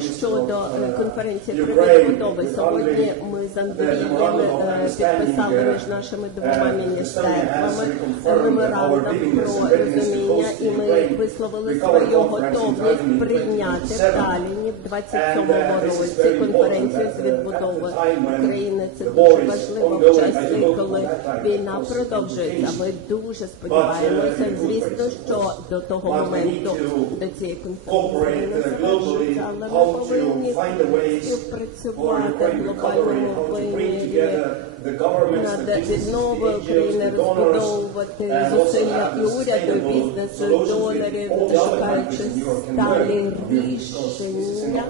щодо е, конференції про відбудови. Сьогодні ми з Андрієм е, підписали між нашими двома міністерствами меморандум про розуміння, і ми висловили свою готовність прийняти в Талліні в 27-му році конференцію з відбудови України. Це дуже важливо в часи, коли війна продовжується. Ми дуже сподіваємося, звісно, що до того моменту до цієї конференції find the ways, or in prayer recovery, how to bring together над відновою України, розбудовувати зусилля і уряду, бізнесу, донорів, шукаючи сталі рішення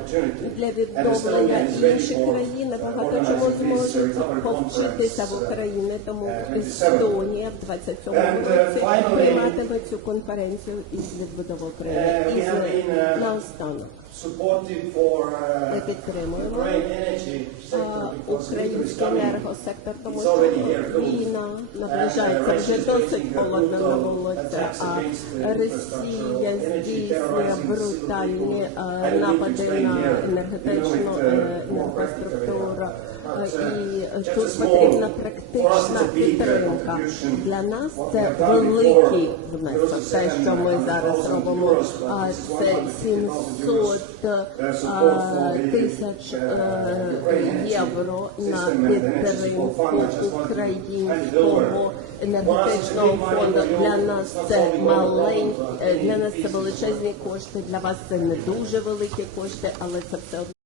для відновлення. Інші країни багато чому зможуть повчитися в Україні, тому Естонія в 27-му році прийматиме цю конференцію із відбудови України. І наостанок. ми uh, підтримуємо український енергосектор, тому що війна наближається вже досить холодно на вулиці, а Росія здійснює брутальні е, напади на енергетичну е, інфраструктуру. Е, І тут потрібна практична підтримка. Для нас це великий внесок. Те, що ми зараз робимо, це 700 е, тисяч євро на підтримку українського енергетичного фонду. Для нас це маленькі, для нас це величезні кошти. Для вас це не дуже великі кошти, але це все одно.